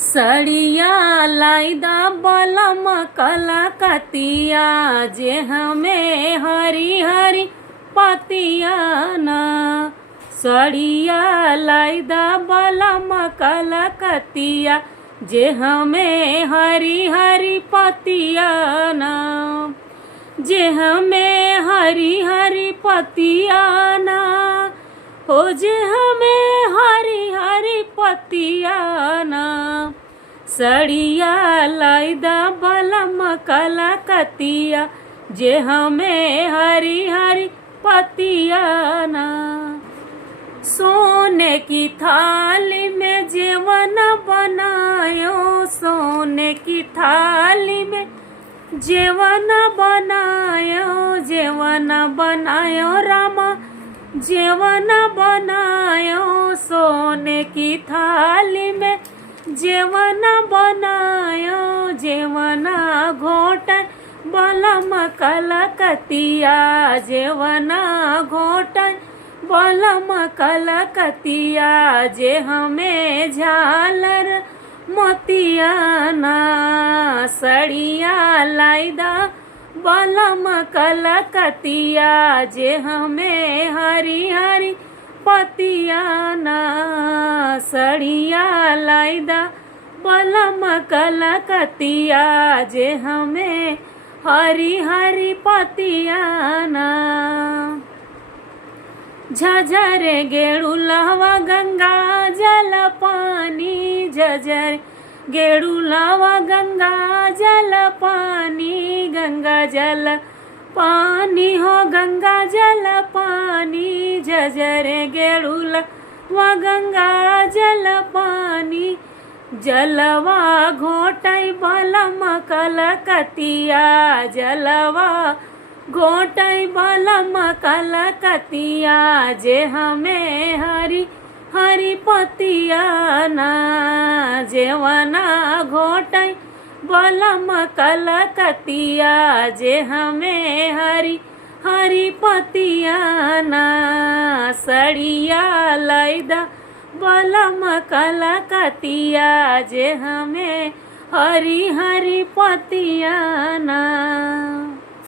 सड़िया लाइदा बलम कलकतिया जे हमें हरी हरी पतिया ना। सड़िया लाइदा बलम कलकतिया जे हमें हरी हरी पतिया ना। जे हमें हरी हरी पतिया ना हो, जे हमें हरी हरी पतिया ना। सड़िया लाइदा बलम कलकतिया जे हमें हरी हरी पतिया ना। सोने की थाली में जेवन बनायो, सोने की थाली में जेवन बनायो, जेवन बनायो रामा जेवन बनायो। सोने की थाली में जेवन बनायो, जेवन घोट बलम कलकतिया, जेवन घोट बलम कलकतिया जे हमें झालर मोतिया ना। सड़िया लाइदा बलम कलकतिया जे हमें हरी हरी पतिया ना। सड़िया लाइदा बलम कलकतिया जे हमें हरी हरी पतिया ना। झझर गेड़ुलवा गंगा जल पानी, झझर गेड़ुलवा गंगा जल पानी, गंगा जल पानी हो गंगा जल पानी। झझर गेड़ुलवा गंगा जल पानी, जलवा घोटई बलम कलकतिया, जलवा घोटई बलम कलकतिया जे हमें हरी हरी पतिया ना। जेवना घोटई बलम कलकतिया जे हमें हरी हरी पतिया ना। सड़िया लाइदा बलम कलकतिया जे हमें हरी हरी पतिया ना।